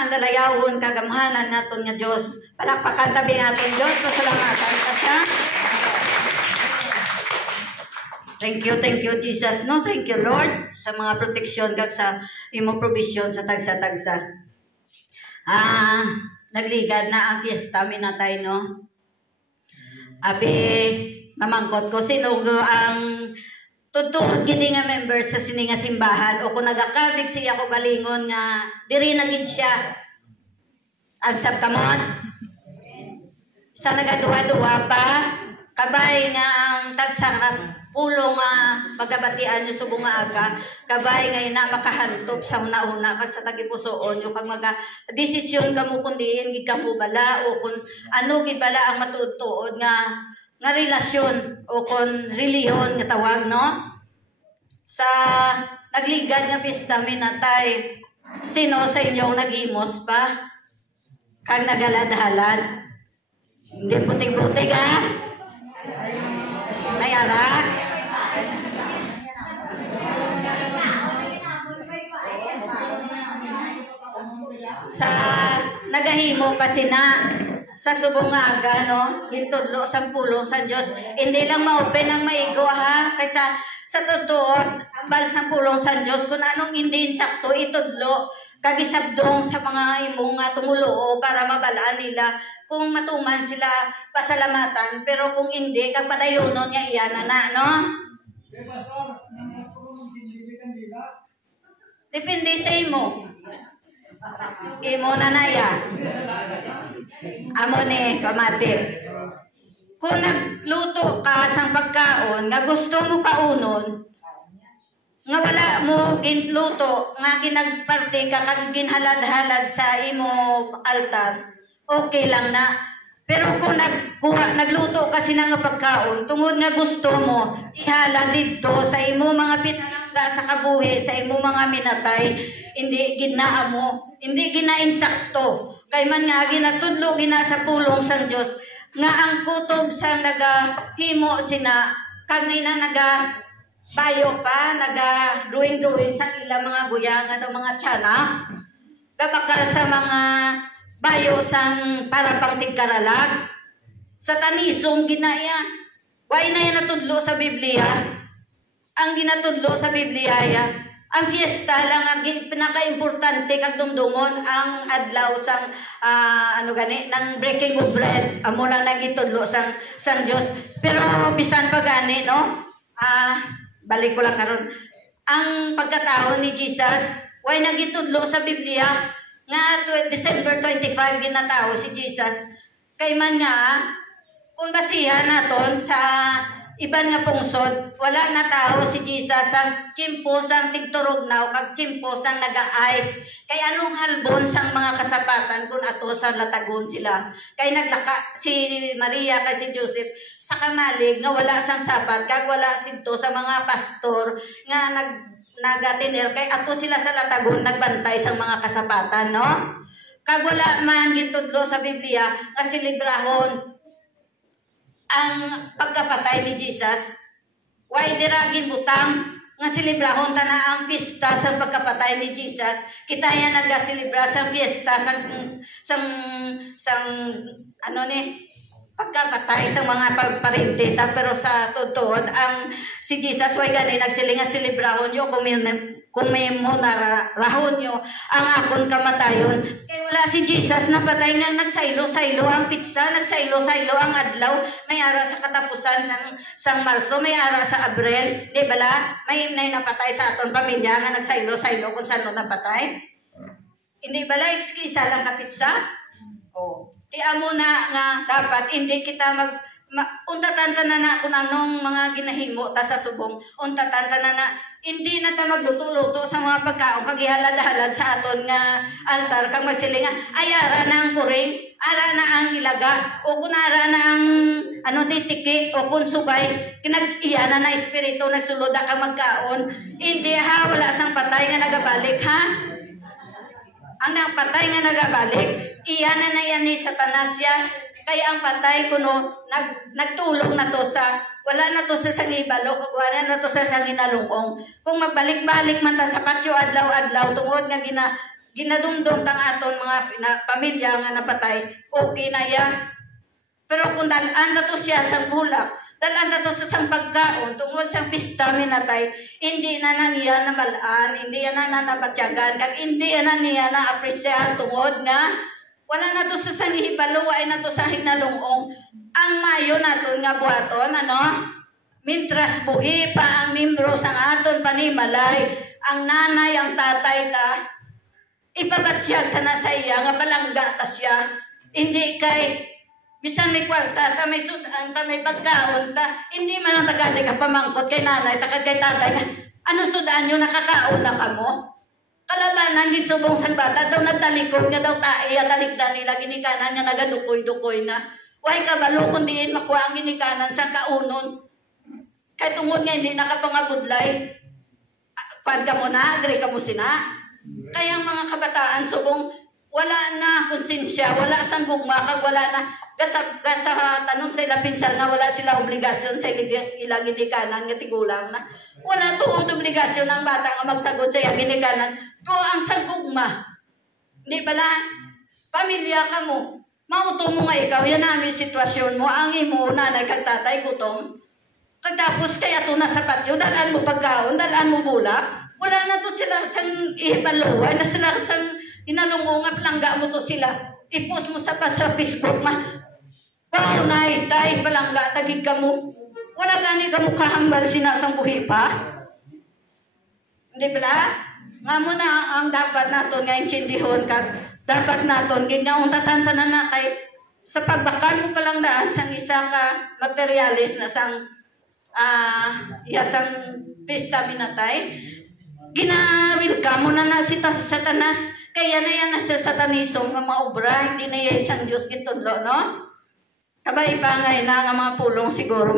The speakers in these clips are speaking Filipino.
ang dalayawon kagamhanan naton nga Dios. Palakpakan tabi aton Dios, pasalamatan ta siya. Thank you Jesus, no? Thank you Lord sa mga proteksyon kag sa imong provision sa tagsa-tagsa. Nagligad na ang fiesta minatay, no? Abi mamangkot ko sino ang tutungod gini nga members sa sini nga simbahan o kung nagakabig siya ko galingon nga diri na gid siya. Ansab kamot. Sa nagaduwa-duwa pa kabay nga ang tagsa pulong nga pagabatian nyo subong nga aga kabay ngay na makahantop sa una-una kag sa tagipusoon yung kag maga desisyon kamo kundiin gid kamo bala o kun ano gid bala ang matutuod nga relasyon o kon reliyon nga tawag, no? Sa nagligad nga pista minatay, sino sa inyong naghimos pa kag nagalad-halad? Hindi puting-puting ha? May ara? Sa nagahimo pa sina sa subong nga aga, no? Gintudlo sa pulong sa Dios. Hindi lang ma-open ang maigo ha kaysa sa totoo ambal sa pulong sa Dios kung anong hindi insakto itudlo kag isabdong sa mga imong nga tumulo para mabalaan nila kung matuman sila pasalamatan pero kung hindi kag padayonon nga iyana na, no? Depende sa imo. Imo na naya. Amo ni kamati. Kung nagluto ka sang pagkaon nga gusto mo kaunon, nga wala mo ginluto nga ginagparte ka kag ginhalad-halad sa imo altar, okay lang na. Pero kung nagluto kasi na nga pagkaon, tungod nga gusto mo, ihalad dito sa imo mga pinalangga sa kabuhi, sa imo mga minatay, hindi ginaa mo, hindi ginainsakto. Kay man nga ginatudlo gina sa pulong sa Dios nga ang kutob sa nagahimo sina kag na naga bayo pa, naga drawing sa ilang mga guyang ato mga tiyanak, kabakal sa mga bayo sang para pang tigkaralag sa tanisong ginaya. Why na yan natudlo sa Biblia? Ang ginatudlo sa Biblia ya, ang fiesta lang ang pinaka-importante kag dumdumon ang adlaw sang ng breaking of bread. Amo lang nagitudlo sang Dios. Pero bisan pa gani, no? Balik ko lang karon. Ang pagkatao ni Jesus, why nagitudlo sa Biblia nga December 25 ginatao si Jesus. Kay man nga kung basihan naton sa iban nga pungsod, wala na tao si Jesus sang tsimpo sang tigturugnaw kag tsimpo sang naga-ice. Kay anong halbon sang mga kasapatan kung ato sa latagon sila. Kay naglaka si Maria kay si Joseph sa kamalig nga wala sang sapat kag wala sidto sa mga pastor nga nagatiner kay ato sila sa latagon nagbantay sa mga kasapatan, no? Kag wala man gitudlo sa Biblia nga selebrahon ang pagkapatay ni Jesus. Why diragin butang nga selebrahon ta na ang pista sa pagkapatay ni Jesus. Kita ya nagaselebra sa pista sang pagkapatay sa mga parentita, pero sa totoo ang si Jesus way gani nagsilinga selebrahon yo kumemorarahon yo ang akon kamatayon. Kay wala si Jesus napatay nga nagsaylo-saylo ang pitsa, nagsaylo-saylo ang adlaw, may ara sa katapusan sang Marso, may ara sa Abril, di bala? May napatay sa aton pamilya nga nagsaylo-saylo kung saan napatay. Hindi bala isa lang ka pitsa? Oh. Amo na nga dapat hindi kita untatan na kung anong mga ginahimo ta sa subong, untatan na hindi na ta magluto-luto sa mga pagkaon kag ihalad-halad sa aton nga altar kag magsilinga ay ara na ang kuring, ara na ang ilaga o kun ara na ang titiki o kun subay kinag-iya na espiritu nagsulod ka magkaon. Hindi ha, wala sang patay nga nagabalik ha. Ang patay nga nagabalik, iyan na yan ni Satanas ya. Kaya ang patay kuno nagtulong na to sa wala na to sa sangibalo, wala na to sa sanginalungong. Kung magbalik-balik man ta sa patyo adlaw-adlaw tungod nga ginadumdum tang aton mga pamilya nga napatay, okay na ya. Pero kung dalaan na to siya sa bulak, dalaan na to sa sang pagkaon, tungod sa pista minatay, hindi na niya na malaan, hindi na nabatyagan, kag hindi na niya na apresya tungod nga, wala na to sa sanghibalo, ay na to sa hinalungong. Ang mayo naton nga buhaton, mintras buhi pa ang membro sa aton panimalay, ang nanay, ang tatay ta, ipabatsyag ta na sa iya, nga balangga ta siya, hindi kay, bisan may kwarta, ta may sudan, ta may pagkaon, ta, hindi man ang tagali ka pamangkot kay nanay, ta kay tatay, ano sudan nyo, nakakaon na ka mo? Kalabanan, gisubong sang bata, daw nagtalikod nga daw tae, talikdan nila, ginikanan nga nagadukoy-dukoy na. Huwag ka balo, kundiin makuha ang ginikanan sa kaunon. Kaya tungod nga hindi nakapangabudlay, pad ka mo na, agri ka mo sina. Kaya ang mga kabataan, subong, wala na konsensya, wala sang gugma, kag wala na, gasa tanong sa ila pinsan nga, wala sila obligasyon sa ila ginikanan nga tigulang na. Wala tuod obligasyon ng bata nga magsagot sa iya ginikanan, pero ang sang gugma, hindi bala, pamilya ka mo, mauto mo nga ikaw, yan namin sitwasyon mo, ang imo, nanay, kag tatay, gutom, kagtapos kaya ito nasa patyo, dalaan mo pagkaon, dalaan mo bulak, wala na to sila sang ibaluan, na sila sang inalungo nga palangga mo to sila, i-post mo sa Facebook ma, wow, nay, tay, palangga, tagig ka mo, wala gani ka mo kahambal sinasang buhi pa, hindi pala? Nga mo na ang dapat naton nga intindihon kag dapat naton gingaon tatantanan na kay sa pagbakan mo palang daan sang isa ka materialis na sang yasang pista minatay ginawil ka mo na si Satanas kaya na yan nasa satanisong nga mga obra hindi na yan isang Diyos gintudlo no kabay pa nga na nga mga pulong siguro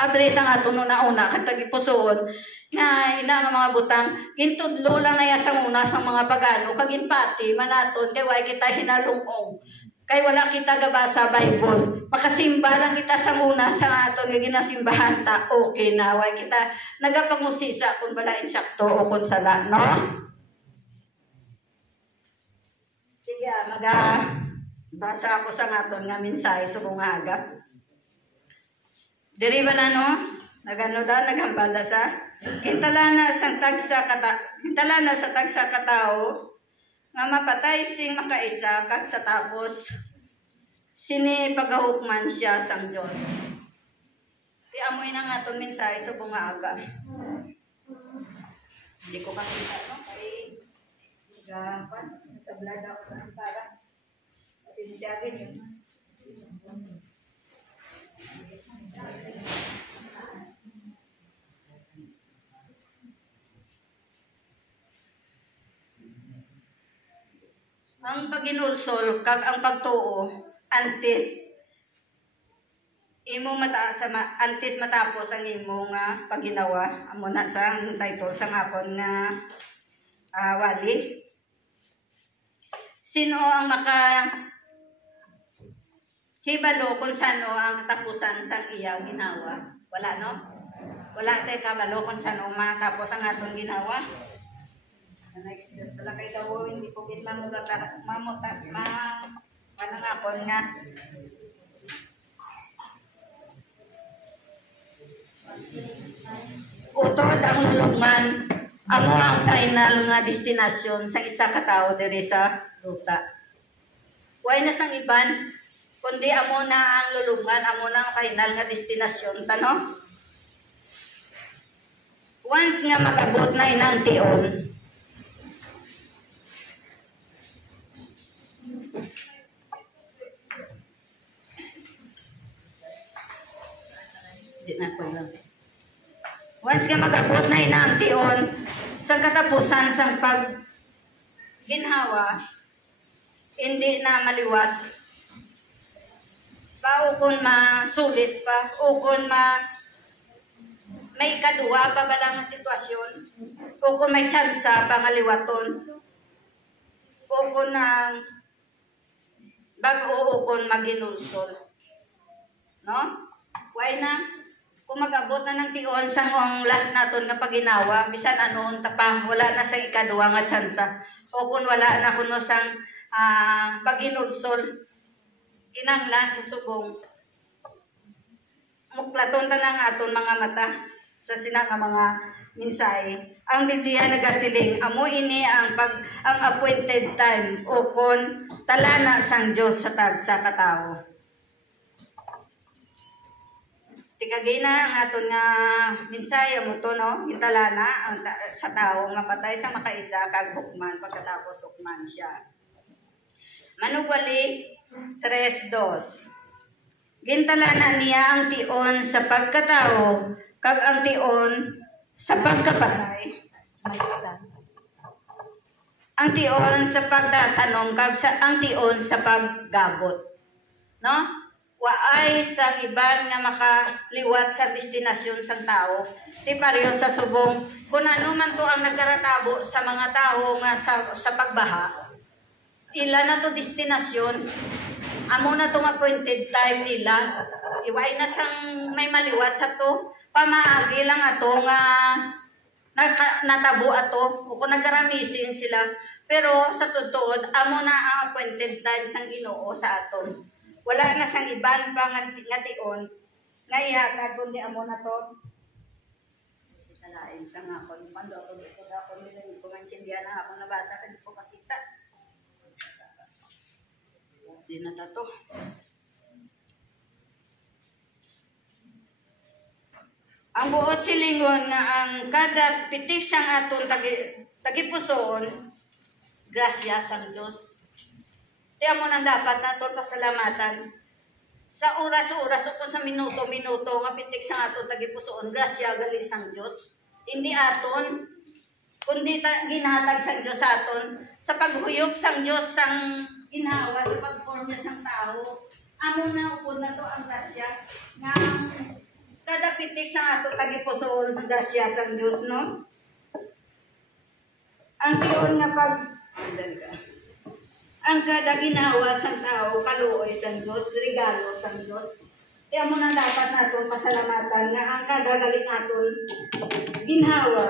abres ang ato no na una katagipusoon nga ina nga mga butang gintudlo lang na yan sa una sa mga pagano kaginpati manaton kay way kita hinalungong kay wala kita gabasa Bible makasimba lang kita sa una sa aton nga ginasimbahan ta okay na way kita nagapangusisa kung bala insakto o kung sala no sige basa ako sa aton nga mensahe sa mga aga diri ba na no nagano da naghambal da sa kintalana sa tagsa katao nga mapatay sing makaisa kag sa tapos sini pagahukman siya sang Dios. Di amoy na nga itong mensahe sa bungaga. Hindi ko makita no kay gapan sa blada ko sa para kasi siya gid ang paginulsol kag ang pagtuo antes matapos ang imo nga paginawa amo na sang title sang hapon nga wali sino ang hibalo kung sano ang katapusan sang iyang ginawa wala no wala tay kabalo kung sano matapos ang aton ginawa. Na-excuse pala kay daw, hindi ko git manangapon nga. Utod ang lulungan, amo ang final nga destinasyon sa isa ka tao diri sa ruta. Way na sang iban, kundi amo na ang lulungan, amo na ang final nga destinasyon, tano? Once nga magabot na inang tion, once nga magabot na inang tion sa katapusan sang pagginhawa hindi na maliwat pa ukon masulit pa ukon may kadua pa bala nga sitwasyon ukon may tsansa pa nga liwaton ukon ng bago ukon maginulsol no why na kung mag-abot na ng tion sang ang last naton nga paginawa bisan anon tapa wala na sa ikaduwa nga tsansa o kung wala na kuno sang pag-inulsol kinanglan sa subong muklaton ta ng aton mga mata sa sinanga mga minsay. Ang Biblia nagasiling amo ini ang appointed time o kon talana sang Dios sa tagsa ka tawo. Tikagay na ang aton nga minsay amo to no gitalana ang sa tawo nga patay sa makaisa kag hukman pagkatapos hukman siya. Manugwali 3:2. Gintalana niya ang tion sa pagkatao kag ang tion sa pagkapatay. Ang tion sa pagtatanong kag ang tion sa paggabot. No? Waay sang iban nga makaliwat sa destinasyon sang tao. Ti pareho sa subong kun ano man to ang nagkaratabo sa mga tao nga sa pagbaha. Ila na to destinasyon. Amo na tong appointed time nila. Iway na sang may maliwat sa to. Pamaagi lang ato nga natabo ato. O kung nagkaramising sila. Pero sa tutuod, amo na ang appointed time sang Ginoo sa aton. Wala na sang iban pa nga tion. Nga ihatag kundi amo na to. Kalain sa nga ako. Pando ako dito ako nila. Hindi ko maintindihan na ako nabasa. Hindi ko makita. Di na tato. Ang buot silingon nga ang kada pitik sang aton tagipusoon, grasya sang Dios. Tiyan mo nang dapat naton pasalamatan. Sa oras-oras o sa minuto-minuto nga pitik sang aton tagipusoon, grasya gali sang Dios. Hindi aton, kundi ginhatag sang Dios aton sa paghuyop sang Dios sang ginawa sa pagforma sang tao. Amo na upod na to ang grasya nga kada pitik sa ato tagipusoon sa grasya sang Dios, no? Ang tiyon nga ang kada ginawa sang tao kaluoy sang Dios, regalo sang Dios. Kaya mo na dapat naton pasalamatan nga ang kada galing naton ginhawa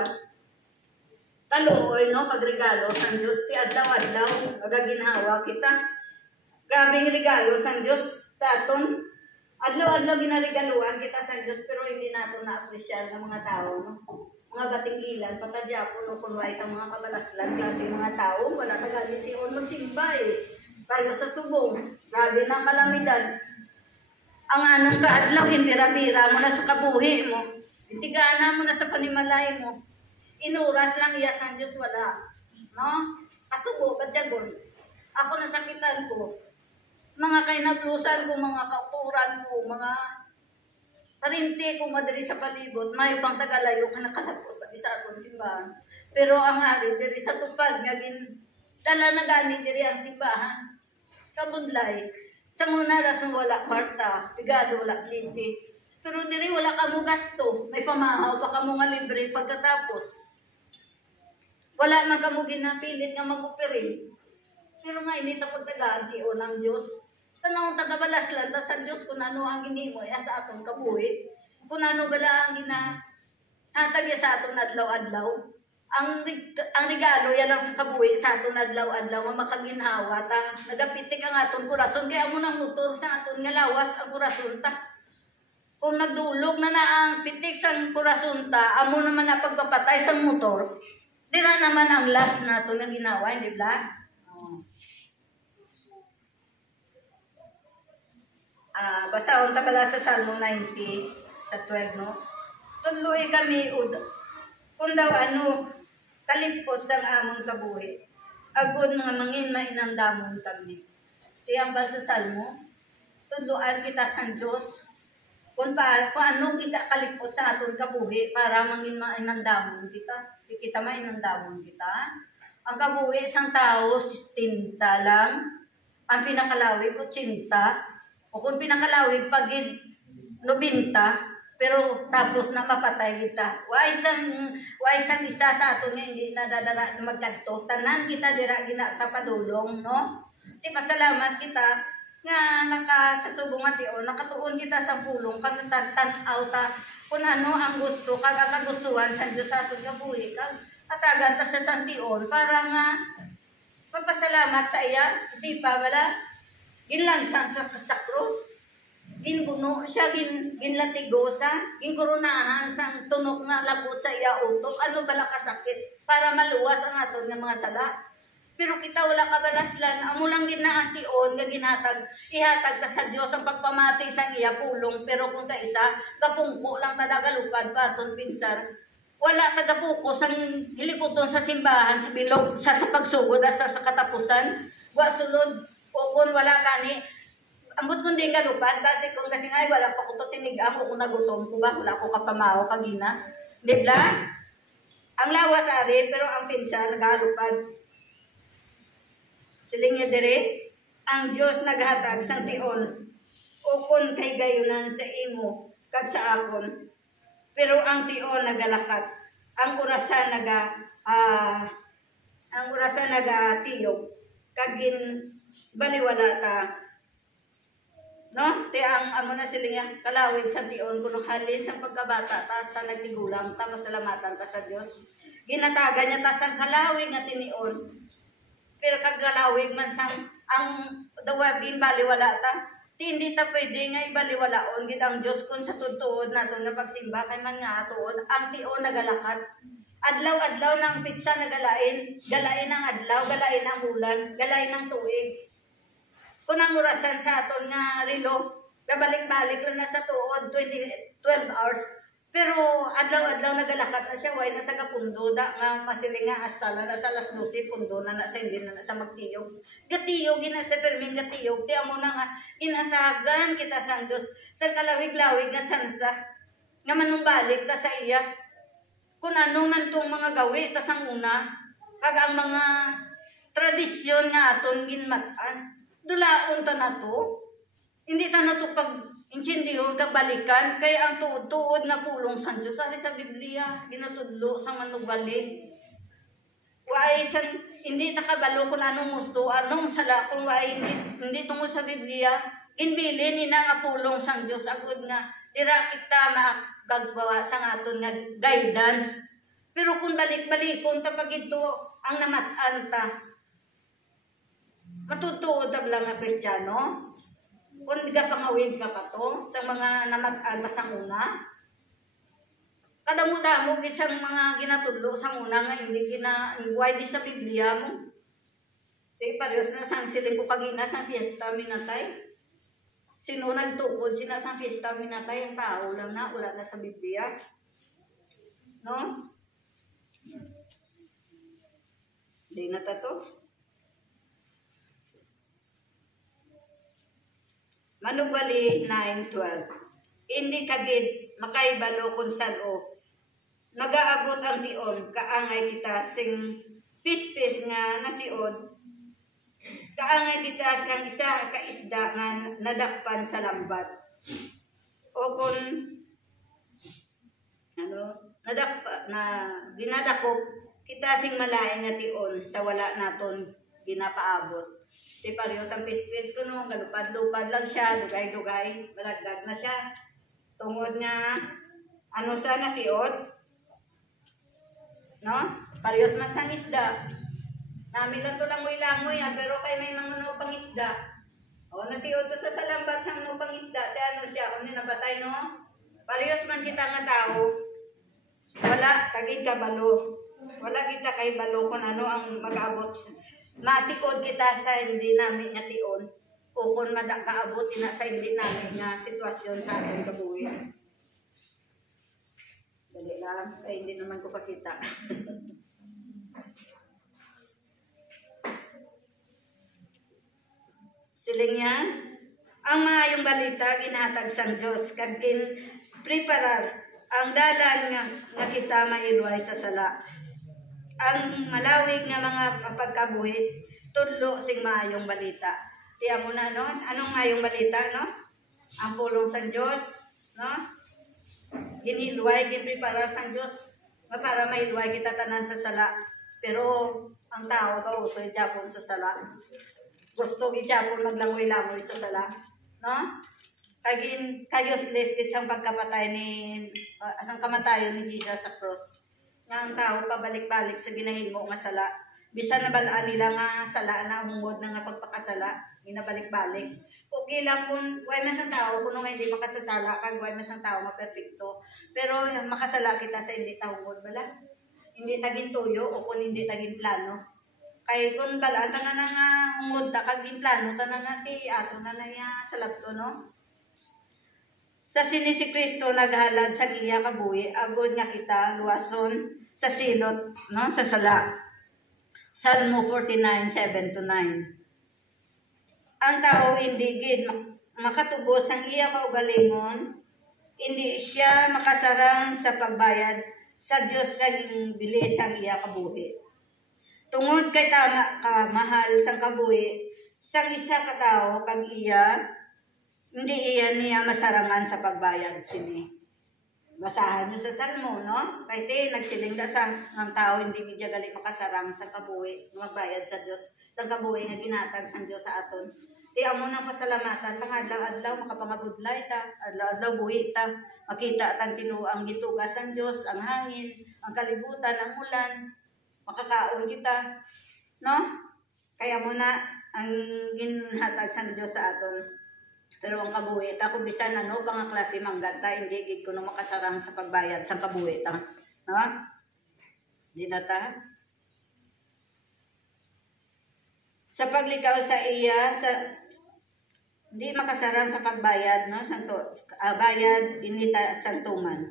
kaluoy, no, pagregalo sang Dios ti adlaw-adlaw agaginhawa kita. Grabing regalo sang Dios sa aton. Adlaw-adlaw ginaregaluan kita sang Dios pero hindi nato na-apresyar ng mga tao, no. Mga batinggilan patadyapo no kun way tang mga kabalaslan klase mga tao wala ta galit iyon magsimba Payo sa subong. Grabe ng kalamidad. Ang anong kaadlaw bira-bira mo na sa kabuhi mo. Itigana mo na sa panimalay mo. Inuras lang iya sang Diyos wala. No? Kasubo, kadyagon. Ako nasakitan ko. Mga kainablusan ko, mga kauturan ko, mga tarinti ko madiri sa palibot. May pang tagalayo ka nakalapot pati sa atong simbahan. Pero ang hari, diri sa tupad, ngagin, dala na gani diri ang simbahan. Kabudlay. Sa muna rason wala kwarta, tigado wala kliti. Pero diri wala ka mo gasto. May pamahaw pa ka mo nga libre pagkatapos. Wala man ka mo ginapilit nga mag-operate. Pero nga, hindi tapag tagaan tiyo ng Diyos. Tanawang tagabalas lang, sa Diyos kung ano ang ginimo sa atong kabuhi. Kung ano bala ang ginatag sa atong adlaw-adlaw. Ang regalo yan lang sa kabuhi sa atong adlaw-adlaw, nga makaginhawa, nagapitik ang atong kurason. Kaya mo nang motor sa atong nga lawas ang kurason ta. Kung nagdulog na ang pitik sang kurason ta, amo naman na pagpapatay sang motor, dira naman ang last na ito na ginawa, hindi ba? Basahon ta pala sa Salmo 90, sa 12, no? Tudloy kami, kung daw ano, kalimpot sang among kabuhi. Agod mga mangin mainandamon kami. Tiyang ba sa Salmo? Tudloan kita sang Diyos. Kung ano kita kalipot sa aton kabuhi para mangin mainandamon kita. Di kita mainandamon kita. Ang kabuhi isang tao, 60 lang. Ang pinakalawig, 80. O kung pinakalawig, pagid 90. Pero tapos na mapatay kita. Wa isang isa sa aton nga hindi na dadara magkanto. Tanan kita dira ginatapadulong, no? Di pasalamat kita nga nakasasubong ati o nakatuon kita sa pulong kagtatan-tanaw ta kung ano ang gusto kag ang kagustuhan sa Dios sa aton kabuhi kag atagan ta sa santion para nga Papasalamat sa iya, isipa wala. Ginlansang sa krus. Ginbuno siya, ginlatigosa, ginkurunahan sang tunok nga labot sa iya utok. Ano bala kasakit para maluwas ang aton nga mga sala. Pero kita wala kabalaslan, amo lang ginaantion nga ihatag ta sa Dios ang pagpamati sang iya pulong. Pero kung kaisa, kapungko lang talaga lupad paton pinsar. Wala tagapukos ang hilikoton sa simbahan, sa bilog, sa pagsugod at sa katapusan. Wa sulod, o kung wala kani, ambot kung di nga lupad, base kung kasi nga, wala pa ko to tinigang, o kung nagutom ko ba, wala ko kapamao, kagina. Di ba? Ang lawas ari, pero ang pinsa, nagalupad. Siling niya dire, ang Diyos naghatag sang tion, o kung kay gayunan sa imo, kag sa akon. Pero ang tion nagalakat, ang orasan nagatiyog, kagin baliwala ta. No? Ti ang amo na sila niya, kalawig sa tion, kunong halin sa pagkabata, taas ta nagtigulang, ta masalamatan ta sa Diyos. Ginataga niya ta sang kalawig na tinion. Pero kagkalawig man sang, ang dawagin baliwala ta. Hindi ta pwede nga ibaliwalaon gid ang Dios kun sa tutuod naton nga pagsimba kay man nga atuod ang tion nagalakat. Adlaw-adlaw nang pitsa nagalain, galain ang adlaw, galain ang bulan, galain ang tuig. Kun ang orasan sa aton nga relo, kabalik-balik lang na sa tuod 12 hours. Pero adlaw-adlaw nagalakat na siya, way na sa kapundo da nga masilinga hasta na sa alas 12 pundo na sa hindi na sa magtiyog. Gatiyog gina sa perming gatiyog, ti amo na nga inhatagan kita sa Dios sa kalawig-lawig nga tsansa nga manumbalik ta sa iya. Kung ano man tong mga gawi ta sang una, kag ang mga tradisyon nga aton ginmatan, dulaon ta na to. Hindi ta na to pag intindiyon kag balikan kay ang tuod-tuod nga pulong sa Dios ari sa Biblia ginatudlo sa manugali. Waay san hindi ta kabalo kun anong gusto anong sala kung waay hindi tungod sa Biblia inbilin ina nga pulong sa Dios agud nga dira kita magagawa sa aton nga guidance. Pero kung balik-balikon ta pag ito ang namatan ta matutuod ta lang nga Kristiyano. Kung di ka pangawin ka pa to, sa mga namatan sa una, kadamo-damo isang mga ginatudlo sa una nga hindi gina-iway di sa Biblia mo. Di parehas na sang siling ko kagina sa fiesta minatay. Sino nagtukod sina sa fiesta minatay, ang tao lang na, wala na sa Biblia. No? Di na to. Manugali 9:12. Hindi kagid makaibalo kung saan-o. Nagaabot ang tion, kaangay kita sing pispis nga nasiod. Kaangay kita sang isa ka isda nga nadakpan sa lambat. O kung nadakpa na ginadakop kita sing malain nga tion sa wala naton ginapaabot. Di parehas ang pispis ko no, galupad-lupad lang siya, dugay-dugay, malagdag na siya. Tungod nga, ano sa nasiot? No? Parehas man sang isda. Namin lang to langoy-langoy, pero kay may mga nupang isda. O, nasiot to sa salambat sang nupang isda, di ano siya, kung ninabatay no? Parehas man kita nga tao, wala, tagig ka balo. Wala kita kay balo kung ano ang mag-abot. Masikod kita sa hindi namin nga tion o kung kaabot na sa hindi namin nga sitwasyon sa ating kabuhi. Dali lang, ay hindi naman ko pakita. Siling yan, ang maayong balita ginhatag sa Diyos kag preparar ang dalan nga kita mailway sa sala. Ang malawig nga mga pagkabuhi, tudlo sing maayong balita. Tiyan mo na, no? Anong maayong balita, no? Ang pulong sa Diyos, no? Ginhilway, ginprepara sa Diyos, para mahilway kita tanan sa sala. Pero, ang tao kauso, itapon sa sala. Gusto itapon maglangoy-langoy sa sala, no? Kayusless isang pagkapatay asang kamatayon ni Jesus sa cross. Nga ang tao pabalik-balik sa ginahimo nga sala. Bisan na balaan nila nga sala na hungod na nga pagpakasala, ginabalik-balik. Okay lang kung way man sa tao, kung nga hindi makasasala, kag way man sa tao maperfecto. Pero makasala kita sa hindi tahungod bala. Hindi taging tuyo o kung hindi taging plano. Kay kung balaan tanan na nga hungod ta kag plano tanan na ti ato na niya sa labto no. Sa sini si Kristo naghalad sa iya kabuhi agod nga kita luwason sa silot no sa sala. Salmo 49:7-9. Ang tao hindi gid makatubos ang iya kaugalingon, hindi siya makasarang sa pagbayad sa Dios sa bilis ang iya kabuhi. Tungod kay tama ka mahal sang kabuhi sang isa ka tawo kag iya hindi niya masarangan sa pagbayad sini. Basahan nyo sa Salmo, no? Kay ti nagsiling da sa ng tao hindi gid gali makasarang sa kabuhi magbayad sa Dios sang kabuhi nga ginatag sang Dios sa aton. Ti amo nang pasalamatan tang adlaw-adlaw makapangabudlay ta, adlaw-adlaw buhi ta, makita tang tinuang gitugas sang Dios, ang hangin, ang kalibutan, ang ulan. Makakaon kita, no? Kaya mo na ang ginhatag sang Dios sa aton. Pero ang kabuhi ta kung bisan ano pang klase mangganta hindi gid kuno makasarang sa pagbayad sang kabuhi ta, no? Di na ta. Sa paglikaw sa iya sa di makasarang sa pagbayad, no? Santo bayad inita santuman.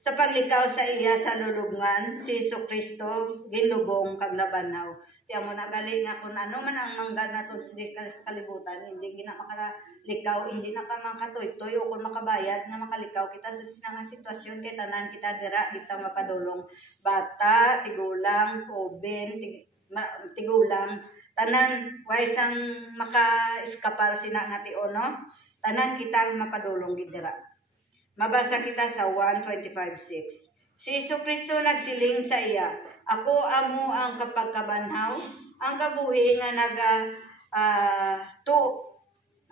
Sa paglikaw sa iya sa lulubngan, si Jesucristo ginlubong kag labanhaw. Tiyan mo na gali nga kung ano man ang mangga nato sa kalibutan, hindi gina makalikaw, hindi na ka makatoy-toy o kung makabayad na makalikaw kita sa sinang sitwasyon kay tanan kita dira kita mapadulong. Bata, tigulang, oben, tigulang, tanan way sang maka-eskapar sina nga ti no? Tanan kita mapadulong gid dira. Mabasa kita sa 1:25-6. Si Jesucristo nagsiling sa iya, ako amo ang kapagkabanhaw, ang kabuhi nga ang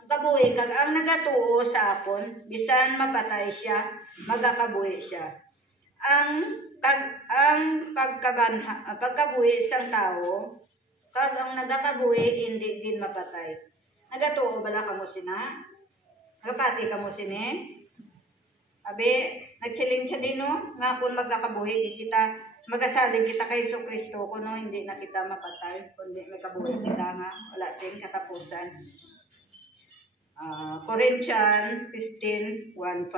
kabuhi kag ang nagatuo sa akon, bisan mapatay siya, magakabuhi siya. Ang pagkabuhi sang tao, kag ang nagakabuhi hindi gid mapatay. Nagatuo bala kamo sina? Nagapati kamo sini? Abi, nagsiling siya din no, nga kung magkakabuhi, di kita, magasalig kita kay Jesucristo, kuno hindi na kita mapatay, kundi may kabuhi kita nga, wala sing katapusan. Corinthians 15:1-5.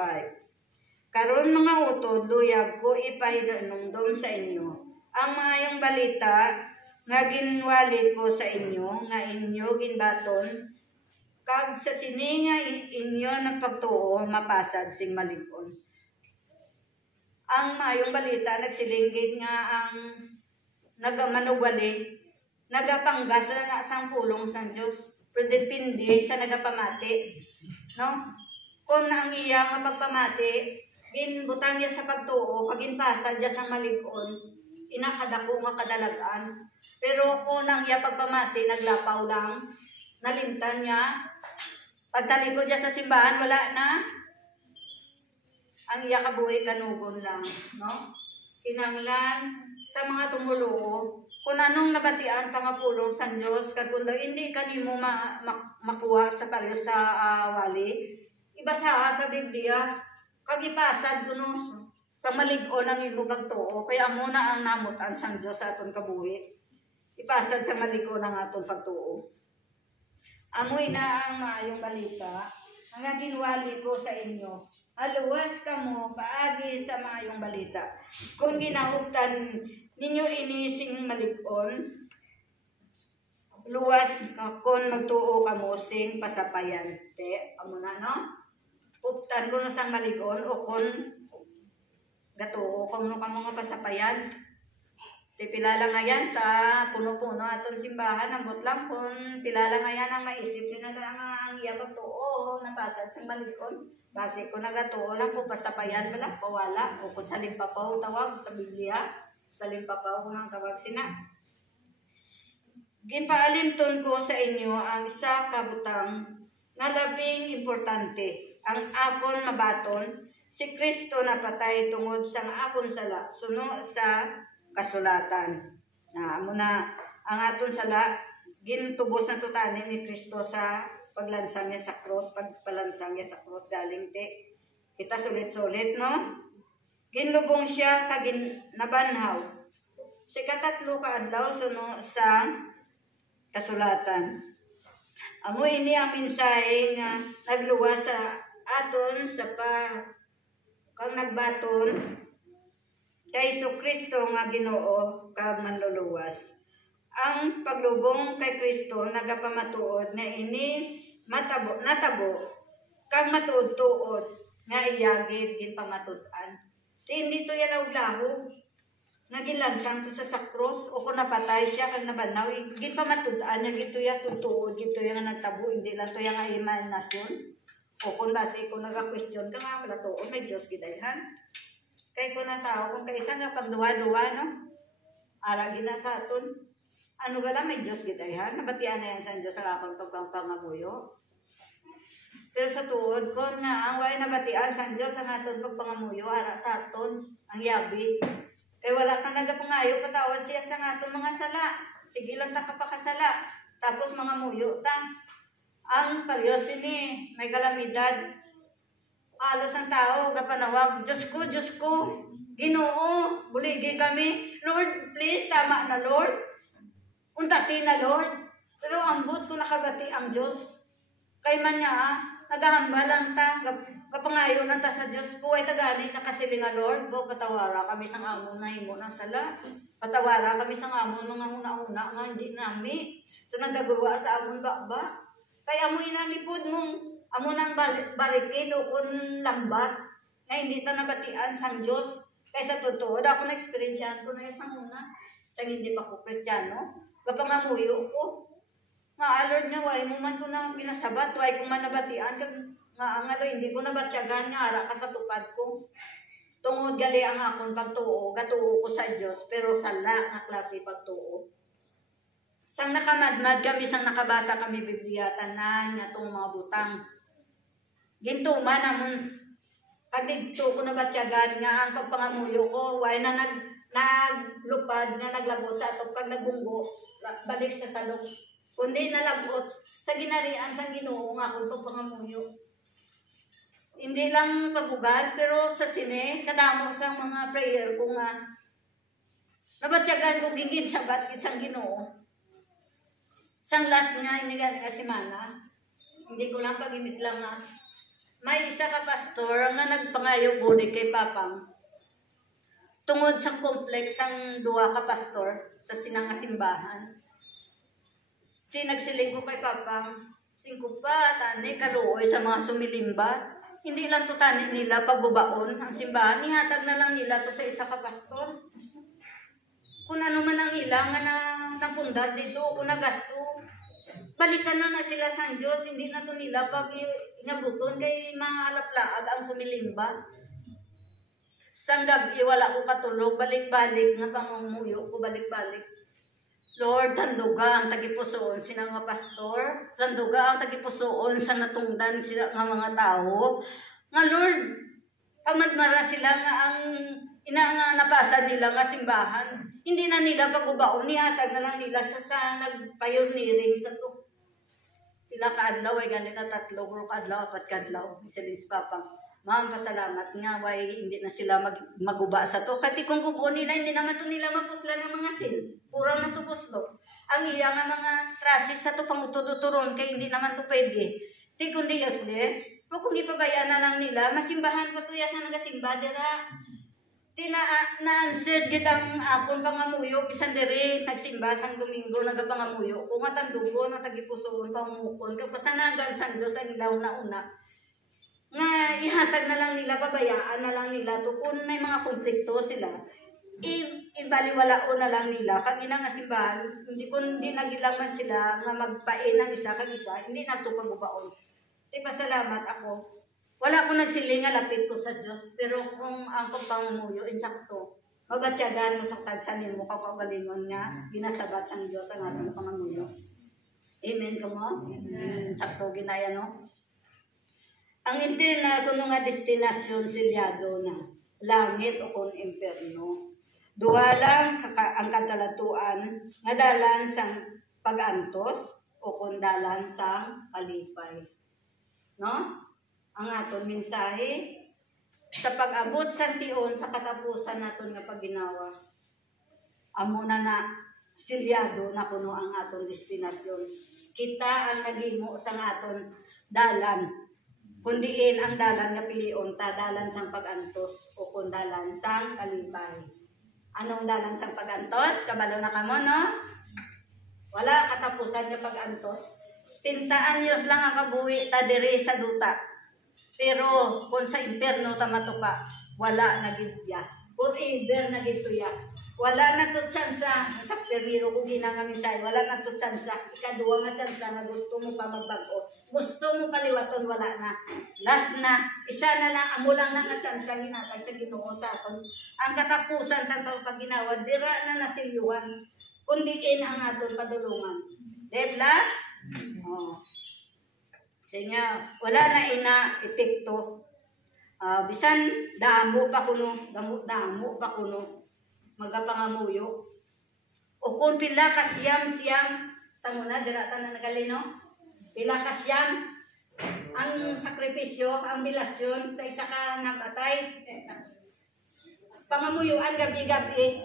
Karon mga utod, luyag ko ipahinumdum sa inyo, ang maayong balita, nga ginwali ko sa inyo, nga inyo ginbaton, kag sa sini nga inyo ng pagtuo mapasad sing malig-on. Ang maayong balita nagsilinggid nga ang nagamanugwali, nagapanggas na sang pulong sang Dios, pero depende sa nagapamati, no? Kung ang iya nga pagpamati, ginbutang niya sa pagtuo, kag ginpasad niya sang malig-on, inakadako nga kadalagan. Pero kung ang iya pagpamati naglapaw lang, nalimtan niya, pagtalikod niya sa simbahan, wala na. Ang iya kabuhi kanugon lang, no? Kinanglan sa mga tumuluo, kung anong nabatian ta nga pulong sa Dios, kag kung hindi kanimo makuha sa pareho sa wali, ibasa sa Biblia, kag ipasad kuno sa malig-on ang imo pagtuo, kaya amo na ang namutan sa Dios sa aton kabuhi. Ipasad sa malig-on ang aton pagtuo. Amoy na ang maayong balita, ang ginwali ko sa inyo. Aluwas kamo paagi sa maayong balita. Kung ginahuptan ninyo inising malig-on, luwas kung magtuo kamo sing pasapayan. Te, amo na no? Huptan ko no sang malig-on o kung gatuo kamo nga pasapayan. Pilala nga yan sa puno-puno aton simbahan, ambot lang kung pilala nga yan ang maisip sila na ang iya pagtuo, napasad sa malikon. Base ko nagatuo lang kung pasapayan wala, pawala, o kung salimpapaw tawag sa Biblia, salimpapaw kung ang tawag sina. Gipaalinton ko sa inyo ang isa kabutang nga labing importante, ang akon mabaton, si Kristo napatay tungod sa akon sala, suno sa kasulatan. Na amo na ang aton sala gintubos na tutanin ni Kristo sa paglansang niya sa cross, pagpalansang niya sa cross galing te. Kita sulit-sulit, no? Ginlubong siya kagin nabanhaw. Sa katatlo ka adlaw suno sa kasulatan. Amo ini ang mensahe nga nagluwas sa aton sa kang nagbaton kay Jesucristo nga Ginoo kag manluluwas. Ang paglubong kay Kristo nagapamatuod nga ini natabo kag matuod-tuod nga iyagid ginpamatud-an. Hindi to yan lahog nga gilansang to sa cross o kung napatay siya kag nabanaw ginpamatud-an nga gito ya tutuod gito ya nga nagtabo hindi lang to ya nga imahinasyon o kung base ko naga-question ka nga wala to may Diyos gidayhan kay ko na tao kung kaisa nga pagduwa-duwa no ara gina sa aton ano gala may Diyos gidayhan nabatian na yan sa Diyos sa akong pagpangamuyo. Pero sa tuod ko nga ang way nabatian sa Diyos ang aton pagpangamuyo ara sa aton ang yabi. Kay wala ka nagapangayo patawad siya sa aton mga sala. Sige lang ta kapakasala. Tapos mga muyo ta. Ang paryos ini may kalamidad. Alos ang tao gapanawag Diyos ko. Ginoo, buligi kami. Lord, please tama na Lord. Untati na Lord. Pero ambot ko nakabati ang Diyos. Kay man niya nagahamba lang ta, kapangayo lang ta sa Diyos po, ay taganin nakasili nga Lord, po, patawara kami sang amon na himo ng sala, patawara kami sang amon mga una-una nga hindi nami, so nagagawa sa amon ba? Kaya mo inalipod mong amon ang barikin o kung lambat, nga hindi ta nabatian sang Diyos, kaya sa totoo, ako na-experiencean ko na isang una, sang hindi pa ko Kristiyano, kapangamuyo ko, nga Lord nga way mo man ko na binasabat way ko man nabatian kag nga hindi ko nabatyagan nga ara ka sa tupad ko tungod gali ang akon pagtuo gatuo ko sa Dios pero sala nga klase pagtuo sang nakamadmad kami sang nakabasa kami Biblia tanan nga tong mga butang gintuman namon pagdigto ko nabatyagan nga ang pagpangamuyo ko way na naglupad nga naglabot sa atong pag nagbunggo balik sa salok kundi nalabot sa ginarian sa Ginoo nga kung itong pangamuyo. Hindi lang pabugal, pero sa sine, kadamo sa mga prayer ko nga, nabatyagan ko gingin sabat isang Ginoo. Sang last nga, inigan nga simana, hindi ko lang pag-imit lang nga, may isa ka pastor nga nagpangayo bulig kay Papang. Tungod sa complex ang duwa ka pastor sa sinang simbahan. Nagsiling ko kay Papang, singko pa, tani, kaluoy sa mga sumilimba. Hindi lang to tani nila pagbubaon ang simbahan, ihatag na lang nila to sa isa ka pastor. Kung ano man ang ilang nga napundad dito, kung nagasto, balikan na sila sa Diyos, hindi na to nila pag inabuton kay mga alaplaag ang sumilimba. Sang gabi, wala ko katulog, balik-balik, nga pangumuyo ko, balik-balik. Lord, tanduga ang tagipusoon sila nga pastor, tanduga ang tagipusoon sa natungdan sila nga mga tao. Nga Lord, pamadmara sila nga ang nga napasa nila nga simbahan. Hindi na nila pag-ubaon, nihatag na lang nila sa nag-pioneering sa to. Sila kaadlaw ay ganila 3 kadlaw, 4 kadlaw, isilis Papang. Ma'am, pasalamat nga, why hindi na sila maguba sa to. Kati kung gubo nila, hindi naman to nila mapusla ng mga sin. Purang na to puslo. Ang iya nga mga trasis sa to pangututuron, kaya hindi naman to pwede. Di kundi useless. Pero kung ipabayaan na lang nila, masimbahan pa to ya sa nagasimba, dira. Na-answered gitang akong pangamuyo, bisan diri, nagsimba sang Domingo, nagapangamuyo. Kung matandugo, natagipusoon, pamukon, kapasanagan sang Diyos ang ilaw na una. Nga ihatag na lang nila, pabayaan na lang nila to kung may mga konflikto sila ibaliwalao na lang nila kag ina nga simbahan hindi kun di nagilaman sila nga magpain ng isa kag isa hindi na to pagbubaon. Di pasalamat ako wala ko nagsiling nga lapit ko sa Dios pero kung ang pagpangamuyo insakto mabatyagan mo sa tagsanin mo kagalingon nga ginasabat sang Dios ang atong pangamuyo. Amen ko mo? Sakto ginaya no. Ang interna kuno nga destinasyon silyado na langit o kon imperno. Duha lang ang kadalatuan nga dalan sang pag-antos o kung dalan sang kalipay. No? Ang aton mensahe sa pag-abot sa tion sa katapusan naton nga pagginawa. Amo na silyado na kuno ang aton destinasyon. Kita ang naghimo sa aton dalan. Kundiin ang dalan nga pilion ta dalan sang pag-antos o kung dalan sang kalipay. Anong dalan sang pag-antos? Kabalo na kamo, no? Wala katapusan nga pag-antos. 70 anyos lang ang kabuhi ta diri sa duta. Pero kung sa impierno ta matupa, wala na gid ya. Whatever na gid ya. Wala na to tsansa sa periro ko ginanga misay. Wala na to tsansa. Ikaduwa nga tsansa nga gusto mo pa magbago. Gusto mo paliwaton, wala na. Last na, isa na lang, amo lang na nga tsansa ginatag sa Ginoo sa aton. Ang katapusan tatong pag ginawa, dira na nasilyuhan. Kundiin ang aton padulungan. Debla? Oh. Sinya, wala na ina epekto. Bisan damo pa kuno, damo pa kuno. Magapangamuyo. O kung pila ka siyam sa muna dira ta na nagalino. Pila ka siyam ang sakripisyo, ang bilasyon sa isa ka namatay. Pangamuyuan gabi-gabi.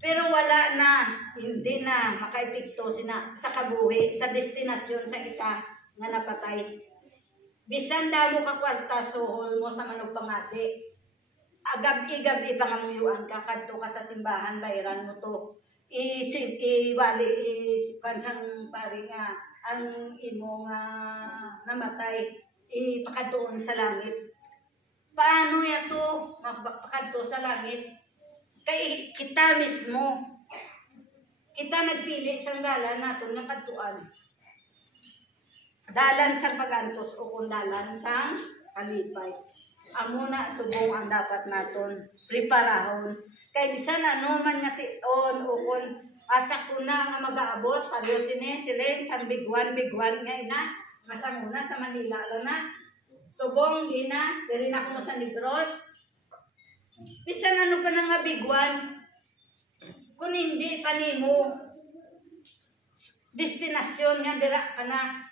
Pero wala na, hindi na makaepekto sa kabuhi, sa destinasyon sa isa nga napatay. Bisan damo ka kwarta suhol mo sa manong pangati. Gabi-gabi pangamuyuan ka, kadto ka sa simbahan, bayaran mo to. Iwali, kansang pari nga, ang imo nga namatay, ipakadtoon sa langit. Paano yato magpakadto sa langit? Kay kita mismo, kita nagpili sang dalan naton nga kadtuan. Dalan sang pag-antos o kung dalan sang kalipay. Amo na subong ang dapat naton preparahon. Kay bisan ano man nga tion o kung asa ko na nga mag-aabot padyo sileng sang bigwan nga ina masanguna sa Manila lang na. Subong ina diri na kuno sa Negros. Bisan ano pa nga bigwan kung hindi pa nimo destinasyon nga dira ka na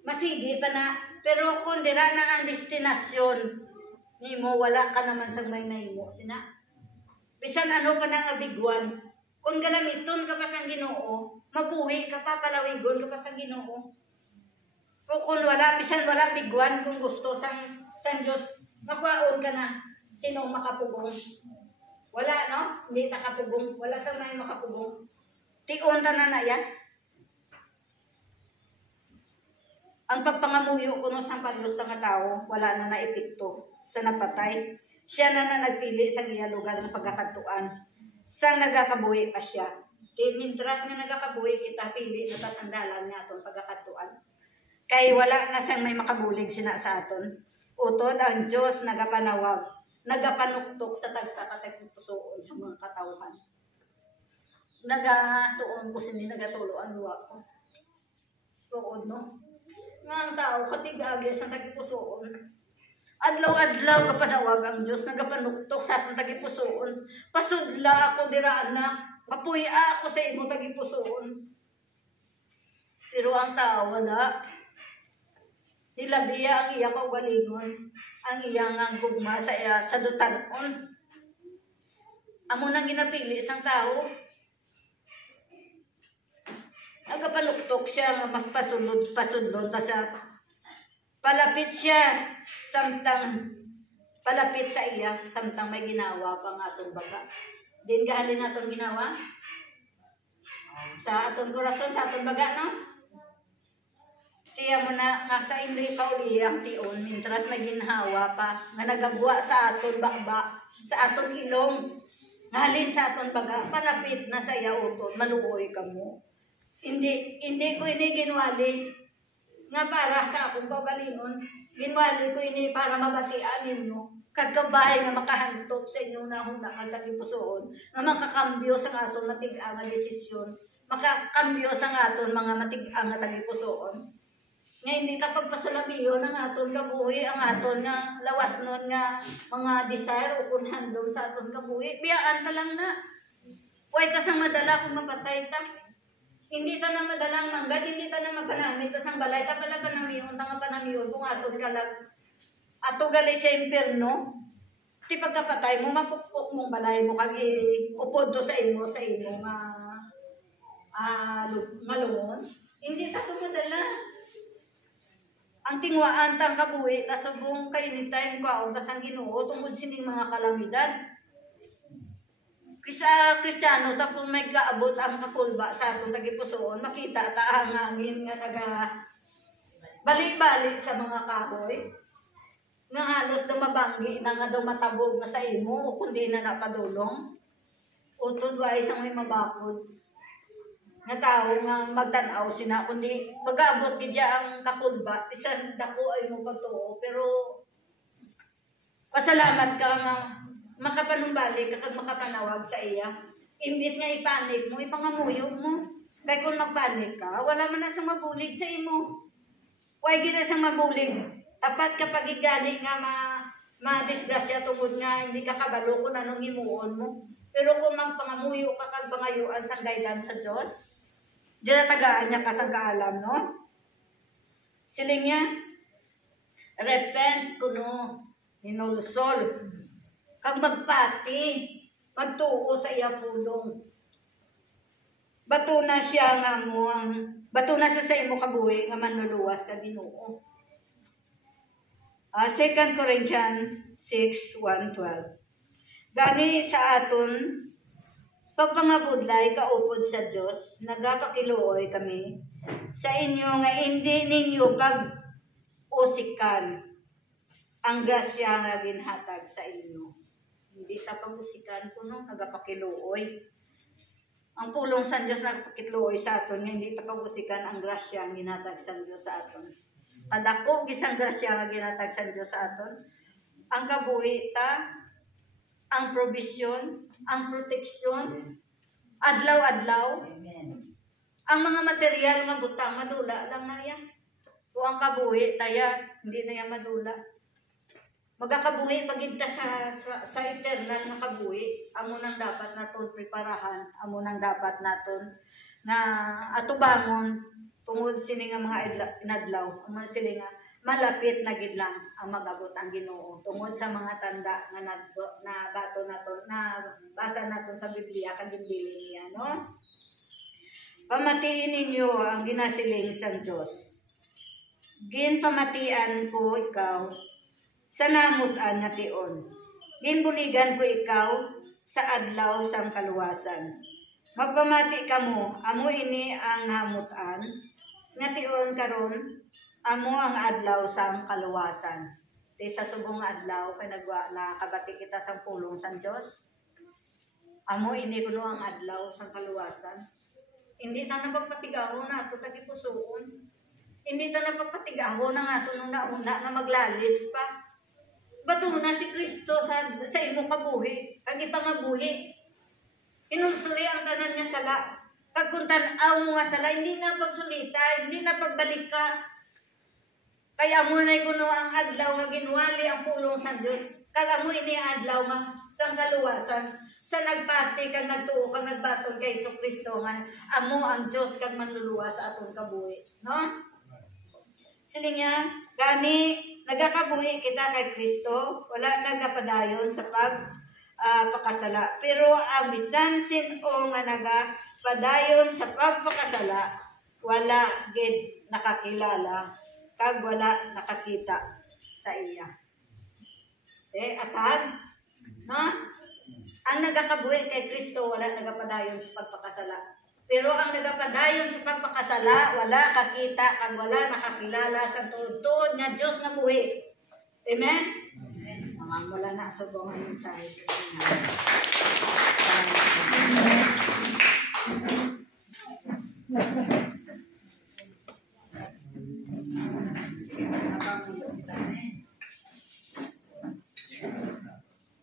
masigi pa na, pero kung dira na ang destinasyon nimo, wala ka naman sa may nahimo sina. Bisan ano pa na nga bigwan, kung galamiton ka pa sa Ginoo, mabuhi ka pa, palawigon ka pa sa Ginoo. O kung wala, bisan wala bigwan, kung gusto sang Diyos, magwaon ka na, sino makapugong. Wala, no? Hindi ta kapugong, wala sa may makapugong. Tion ta na yan. Ang pagpangamuyo kuno sang paggusto nga tao, wala na naepekto sa napatay. Siya na nagpili sa iya lugar ng pagkakatuan. Sang nagakabuhi pa siya. Kaya mintras nga nagakabuhi kita, pili na ta sandalan nga itong pagkakatuan. Kay wala na sang may makabulig sina sa aton. Utod ang Diyos nagapanawag, nagapanuktok sa tagsa-katagpusoon sa mga katawhan. Nagatuon ko sini, nagatuluan luwa ko. Tuod, no? Nga ang tao, katigagay sa tagipusoon. Adlaw-adlaw kapanawag ang Diyos, nagapanuktok sa atong tagipusoon. Pasudla ako diraan na, mapuya ako sa imo tagipusoon. Pero ang tao, wala. Nilabiya ang iya kaugalingon, ang iya nga gugma sa dutanon. Amo nang ginapili sang tao. Nagapanuktok siya nga mas pasudlod ta sa palapit siya samtang palapit sa iya samtang may ginawa pang atong baga. Din gahalin naton ginawa sa atong korason, sa atong baga, no? Kaya mo na nga sa hindi pa uli ang tion mintras may ginhawa pa nga nagagwa sa aton bakba, sa aton ilong, halin sa aton baga, palapit na sa iya uton, maluoy ka mo. Hindi ko ini ginwali nga para sa akong kaugalingon. Ginwali ko ini para mabatian ninyo. Kagkabay nga makahantot sa inyo na huna kang tagipusoon. Nga makakambyo sa aton matigang nga desisyon. Makakambyo sa aton mga matigang nga tagipusoon. Nga hindi ta pagpasalamiyo ng aton kabuhi, ang aton nga lawas nun nga mga desire o kunhandom sa aton kabuhi. Biyaan ta lang na. Huwag ta sang madala kung mapatay ta. Hindi ta na madalang manggad, hindi ta na mapanamit ta sang balay. Ta pala panamiyon, ta nga panamiyon kung aton ka lang. Ato gali sa impyerno. Ti pagkapatay mo, mapukpok mong balay mo kag upod to sa imo nga lungon. Hindi ta madala. Ang tingwaan tang kabuhi, tasabong kainitain ko, tas ang Ginoo tungod sining mga kalamidad. Kisa Kristiyano, tapos may kaabot ang kakulba sa atong tagipusoon, makita ta ang hangin nga balik-balik sa mga kahoy. Nga halos dumabanggi na nga dumatabog na sa imo, o kundi na napadulong. O tudwa isang may mabakod. Nga tao nga magtanaw sina kundi mag-abot gidya ang kakulba bisan dako ay mo pagtuo pero pasalamat ka nga makapanumbalik ka kag makapanawag sa iya imbis nga ipanik mo ipangamuyo mo kay kung magpanik ka wala man na sang mabulig sa imo way gina sang mabulig tapat kapag igani nga madisgrasya tungod nga hindi ka kabalo kung anong himuon mo pero kung magpangamuyo ka kag pangayuan sang guidance sa Dios di na tagaan niya kasang kaalam, no? Siling niya, repent kuno, hinulsol, kag magpati, magtuo sa iya pulong. Bato na siya nga mo bato na sa imo kabuhi nga manluluwas ka Ginoo. 2 Corinthians 6:1-12. Gani sa aton pagpangabudlay kaupod sa Dios, nagapakiluoy kami sa inyo nga hindi ninyo pag-usikan ang grasya nga ginhatag sa inyo. Hindi ta pag-usikan kuno nagapakiluoy. Ang pulong sa Dios nagpakiluoy sa aton nga hindi ta pag-usikan ang grasya nga ginhatag sa Dios sa aton. Padako gisang grasya nga ginhatag sa Dios sa aton. Ang kabuhi ta, ang provision, ang proteksyon, adlaw-adlaw. Amen. Ang mga material nga butang, madula lang na yan. Kung ang kabuhi, taya, hindi na yan madula. Magkakabuhi, pagigta sa eternal nga kabuhi, amo nang dapat naton preparahan, amo nang dapat naton na atubangon tungod sini nga mga inadlaw, amo sila nga malapit na gid lang ang magabot ang Ginoo tungod sa mga tanda nga na bato naton na basa naton sa Biblia kag dili niya no. Pamatiin ninyo ang ginasiling sang Dios. Ginpamatian ko ikaw sa namutan nga tion. Ginbuligan ko ikaw sa adlaw sang kaluwasan. Magpamati kamo, amo ini ang namutan nga tion karon. Amo ang adlaw sang kaluwasan. Di sa subong adlaw kay nakabati kita sang pulong sang Dios. Amo ini kuno ang adlaw sang kaluwasan. Hindi ta napagpatigahon nato tagipusoon. Hindi ta napagpatigahon na ato nung nauna nga maglalis pa. Bato na si Kristo sa imo kabuhi, kag ipangabuhi. Inulsuli ang tanan nga sala. Kag kun tan-aw mo nga sala, hindi na pagsulita, hindi na pagbalik ka. Kaya mo na kuno ang adlaw nga ginwali ang pulong sa Dios. Kag amo ini adlaw nga sang kaluwasan sa nagpati kag nagtuo kag nagbaton kay Kristo nga amo ang Dios kag manluluwas sa aton kabuhi, no? Sini nga gani nagakabuhi kita kay Kristo, wala nagapadayon sa pakasala. Pero ang bisan sin-o nga nagapadayon sa pagpakasala, wala gid nakakilala kag wala nakakita sa iya. Atag, no? Ang nagakabuhi kay Kristo wala nagapadayon sa pagpakasala. Pero ang nagapadayon sa pagpakasala wala kakita kag wala nakakilala sa tuod-tuod nga Dios nga buhi. Amen? Amen. Wala na sa buong mensahe sa Sinai.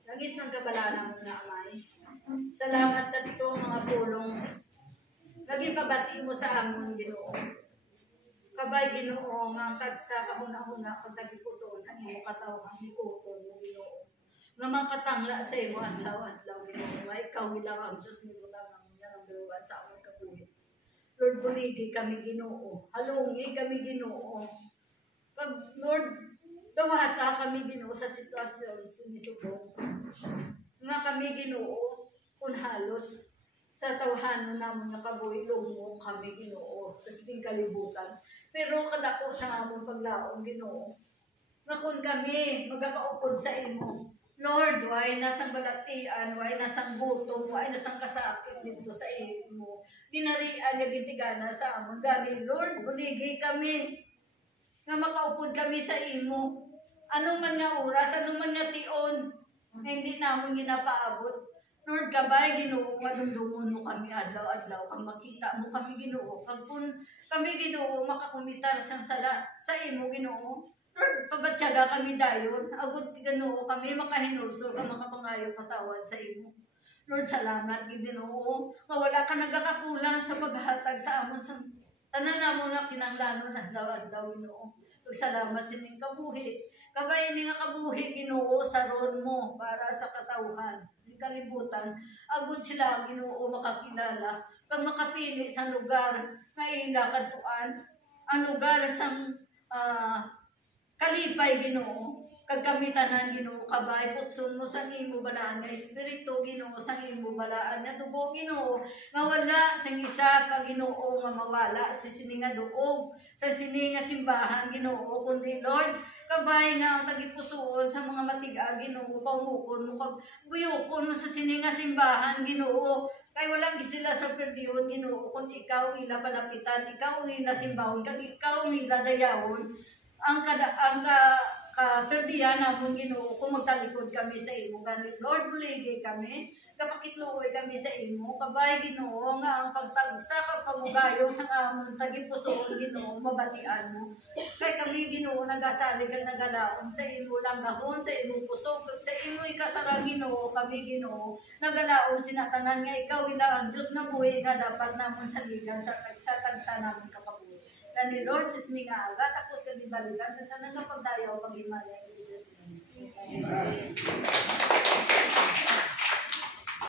Langit ng kabalaran mo na amay. Salamat sa ito mga pulong. Lagi pabati mo sa amon Ginoo. kabay Ginoo nga tagsa kahuna-huna kag tagipusoon sa imo katawhan ni kuton mo Ginoo. Nga makatangla sa imo adlaw-adlaw Ginoo. Nga ikaw ilang ang Diyos ni butangan niya ng biruan sa among kabuhi. Lord, buligi kami Ginoo. Halungi kami Ginoo. Kag Lord, dawata kami Ginoo sa sitwasyon sinisubong. Nga kami Ginoo kun halos sa tawhanon namon nga kabuhi lungo kami Ginoo sa sining kalibutan. Pero kadako sa among paglaom Ginoo. Nga kun kami magkakaupod sa imo. Lord, why nasang balatian, why nasang gutom, why nasang kasakit dito sa imo. Dinarian nga gitigana sa amon gani Lord, buligi kami nga makaupod kami sa imo. Ano man nga oras, ano man nga tion, nga hindi namon ginapaabot. Lord, kabay Ginoo, madumdumon mo kami adlaw-adlaw, kag makita mo kami Ginoo, kag kun kami Ginoo makakumitar sang sala sa imo Ginoo. Lord, pabatyaga kami dayon, agot Ginoo kami makahinulsol ka makapangayo patawad sa imo. Lord, salamat Ginoo, nga wala ka nagakakulang sa paghatag sa amon sa tanan namon na kinahanglanon adlaw-adlaw Ginoo. Salamat sa inyong kabuhi. Kabay ni nga kabuhi Ginoo sa ron mo para sa katawhan. Kalibutan, agud sila Ginoo makakilala, kag makapili sa lugar nga ila kadtuan, ang lugar sang kalipay Ginoo, kag kami tanan Ginoo kabay putson mo sang imo balaan nga espiritu Ginoo sang imo balaan nga dugo Ginoo, nga wala sang isa pa Ginoo nga mawala sa sini nga duog, sa sini nga simbahan Ginoo, kundi Lord kabay nga ang tagipusoon sa mga matiga Ginoo, pamukon mo kag buyokon mo sa sini nga simbahan Ginoo. Kay wala sila sa perdiyon Ginoo, kun ikaw ila palapitan, ikaw ila simbahon, kag ikaw ila dayawon. Ang perdiyan namon Ginoo kung magtalikod kami sa imo ganit Lord, buligi kami, kapakitluoy kami sa imo, kabay Ginoo nga ang pagtagsa ka pagugayong sa amon tagipusoon Ginoo mabatian mo. Kay kami Ginoo nagasalig kag nagalaom sa imo langgahon, sa imo puso, sa imo ikasarang Ginoo kami Ginoo nagalaom sinatanan nga ikaw ila ang Dios nga buhi nga dapat namon saligan sa tagsa namon kapabuhi. Kani Lord sis mi nga aga tapos kag ibalikan sa tanan nga pagdayaw kag himaya ni Jesus. Amen.